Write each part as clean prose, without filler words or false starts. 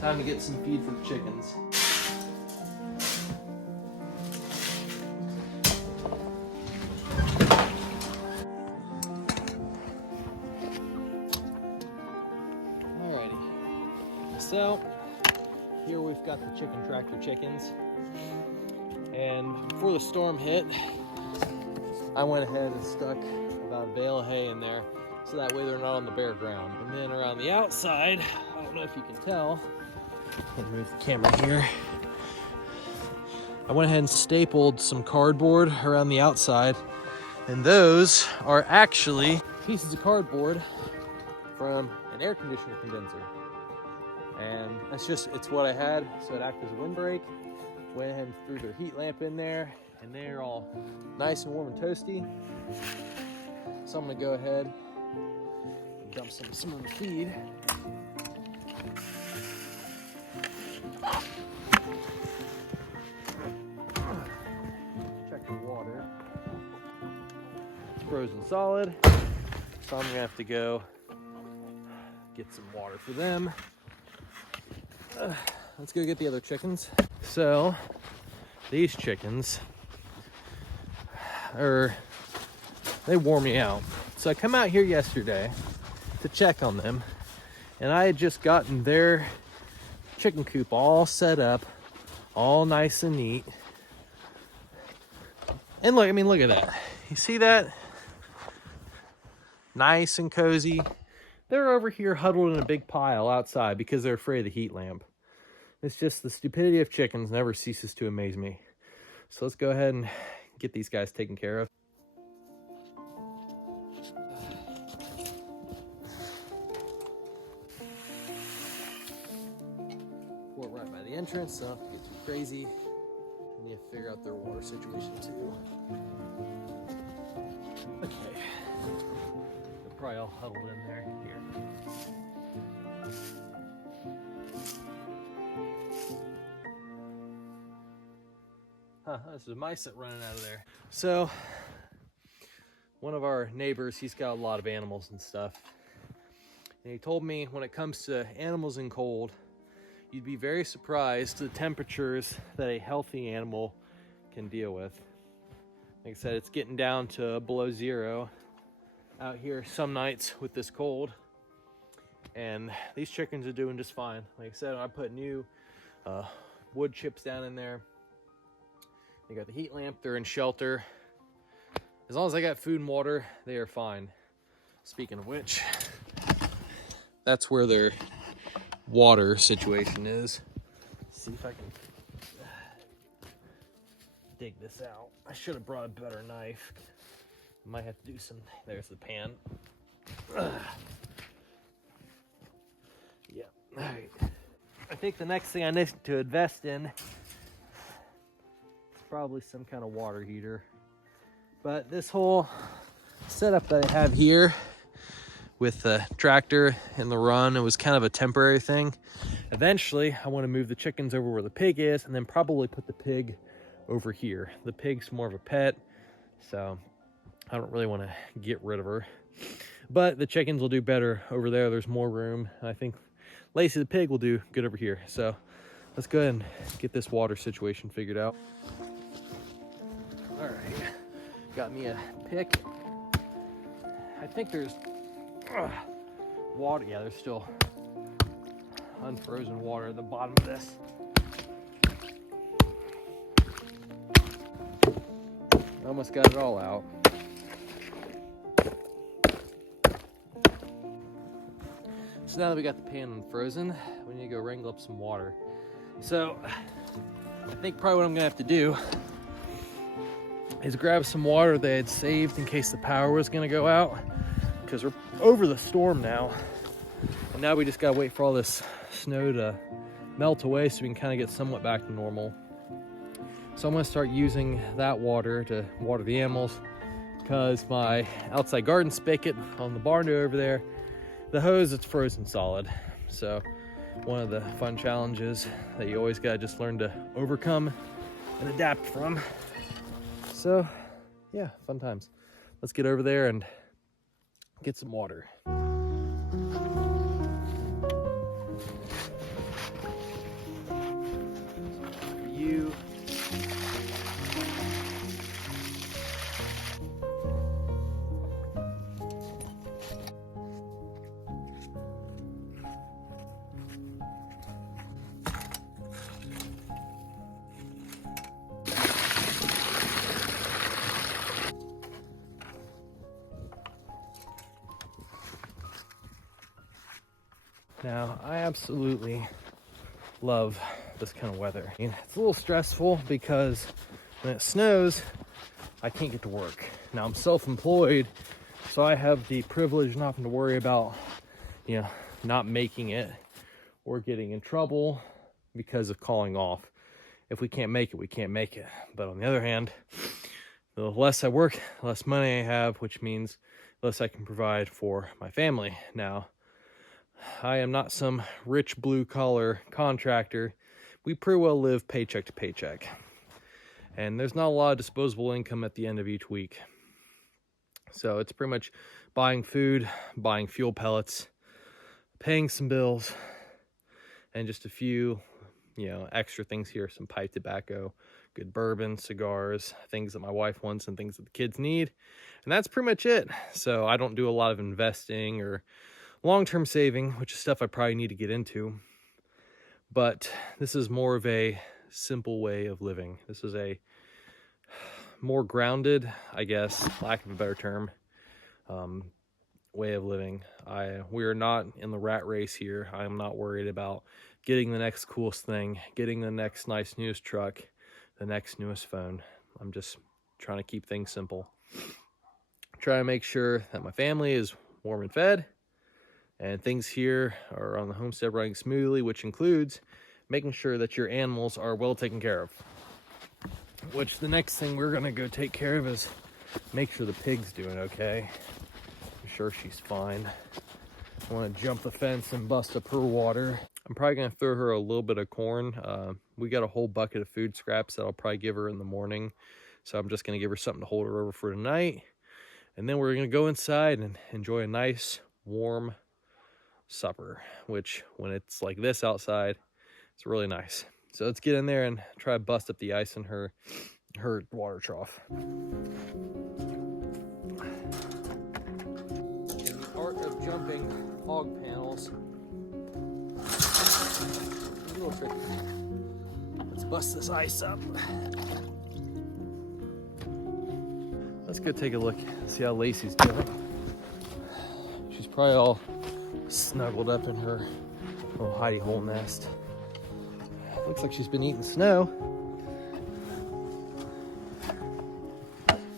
time to get some feed for the chickens. Alrighty, so here we've got the chicken tractor chickens, and before the storm hit, I went ahead and stuck about a bale of hay in there, so that way they're not on the bare ground. And then around the outside, I don't know if you can tell, let me move the camera here. I went ahead and stapled some cardboard around the outside, and those are actually pieces of cardboard from an air conditioner condenser. And it's what I had, so it acted as a windbreak. Went ahead and threw their heat lamp in there, and they're all nice and warm and toasty. So I'm gonna go ahead and dump some of the feed. Check the water. It's frozen solid, so I'm gonna have to go get some water for them. Let's go get the other chickens. So these chickens they wore me out. So I come out here yesterday to check on them, and I had just gotten their chicken coop all set up, all nice and neat. And look, I mean, look at that. You see that? Nice and cozy. They're over here huddled in a big pile outside because they're afraid of the heat lamp. It's just the stupidity of chickens never ceases to amaze me. So let's go ahead and get these guys taken care of. Pour it right by the entrance, so I don't have to get too crazy. I need to figure out their water situation too. Okay. They're probably all huddled in there. Here. Huh, there's a mice running out of there. So, one of our neighbors, he's got a lot of animals and stuff. And he told me when it comes to animals in cold, you'd be very surprised the temperatures that a healthy animal can deal with. Like I said, it's getting down to below zero out here some nights with this cold. And these chickens are doing just fine. Like I said, I put new wood chips down in there. They got the heat lamp, they're in shelter. As long as I got food and water, they are fine. Speaking of which, that's where their water situation is. Let's see if I can dig this out. I should have brought a better knife. Might have to do some, there's the pan. Yeah, all right. I think the next thing I need to invest in probably some kind of water heater. But this whole setup that I have here with the tractor and the run, it was kind of a temporary thing. Eventually I want to move the chickens over where the pig is, and then probably put the pig over here. The pig's more of a pet, so I don't really want to get rid of her, but the chickens will do better over there. There's more room, and I think Lacy the pig will do good over here. So let's go ahead and get this water situation figured out. All right, got me a pick. I think there's water. Yeah, there's still unfrozen water at the bottom of this. Almost got it all out. So now that we got the pan unfrozen, we need to go wrangle up some water. So I think probably what I'm gonna have to do is grab some water they had saved in case the power was gonna go out, because we're over the storm now, and now we just gotta wait for all this snow to melt away so we can kind of get somewhat back to normal. So I'm gonna start using that water to water the animals, because my outside garden spigot on the barn door over there, the hose, it's frozen solid. So one of the fun challenges that you always gotta just learn to overcome and adapt from. So yeah, fun times. Let's get over there and get some water. Now, I absolutely love this kind of weather. I mean, it's a little stressful because when it snows, I can't get to work. Now, I'm self-employed, so I have the privilege of not having to worry about, not making it or getting in trouble because of calling off. If we can't make it, we can't make it. But on the other hand, the less I work, the less money I have, which means the less I can provide for my family. Now, I am not some rich blue-collar contractor. We pretty well live paycheck to paycheck. And there's not a lot of disposable income at the end of each week. So it's pretty much buying food, buying fuel pellets, paying some bills, and just a few, extra things here, some pipe tobacco, good bourbon, cigars, things that my wife wants and things that the kids need. And that's pretty much it. So I don't do a lot of investing or long-term saving, which is stuff I probably need to get into. But this is more of a simple way of living. This is a more grounded, I guess, lack of a better term, way of living. We are not in the rat race here. I am not worried about getting the next coolest thing, getting the next nice newest truck, the next newest phone. I'm just trying to keep things simple. Trying to make sure that my family is warm and fed, and things here are on the homestead running smoothly, which includes making sure that your animals are well taken care of. Which the next thing we're gonna go take care of is make sure the pig's doing okay. I'm sure she's fine. I wanna jump the fence and bust up her water. I'm probably gonna throw her a little bit of corn. We got a whole bucket of food scraps that I'll probably give her in the morning. So I'm just gonna give her something to hold her over for tonight. And then we're gonna go inside and enjoy a nice, warm supper, which when it's like this outside, it's really nice. So let's get in there and try to bust up the ice in her water trough. In the art of jumping hog panels, it's a little tricky. Let's bust this ice up. Let's go take a look, see how Lacy's doing. She's probably all snuggled up in her little hidey hole nest. Looks like she's been eating snow.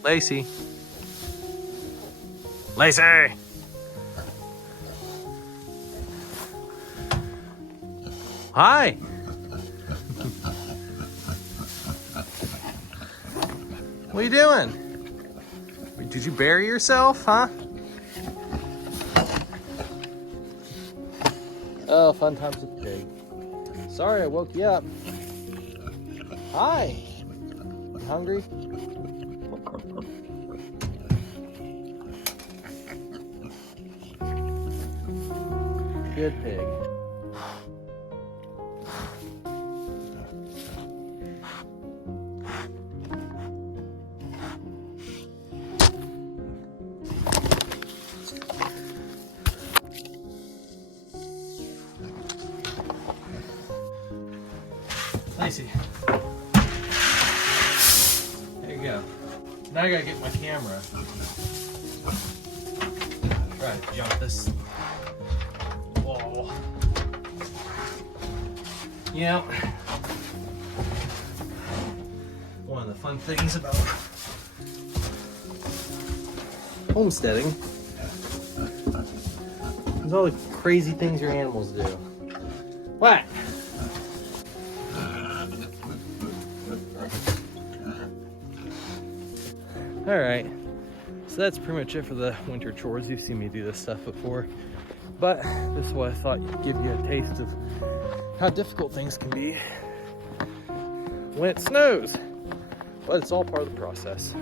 Lacy. Lacy! Hi! What are you doing? Did you bury yourself, huh? Oh, fun times with the pig. Sorry I woke you up. Hi. You hungry? Good pig. Lacy. There you go. Now I gotta get my camera. Try to jump this wall. Yeah. One of the fun things about homesteading is all the crazy things your animals do. What? All right, so that's pretty much it for the winter chores. You've seen me do this stuff before, but this is what I thought would give you a taste of how difficult things can be when it snows. But it's all part of the process.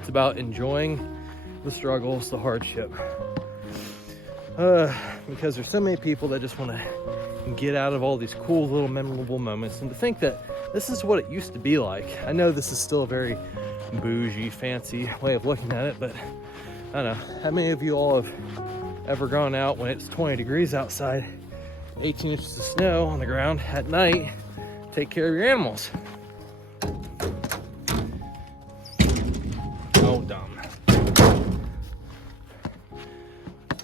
It's about enjoying the struggles, the hardship. Because there's so many people that just want to get out of all these cool little memorable moments, and to think that this is what it used to be like. I know this is still a very bougie, fancy way of looking at it, but I don't know. How many of you all have ever gone out when it's 20 degrees outside, 18 inches of snow on the ground at night, take care of your animals? Oh, dumb.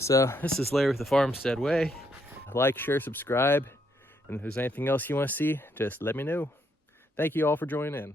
So this is Larry with the Farmstead Way. like, share, subscribe. And if there's anything else you want to see, just let me know. Thank you all for joining in.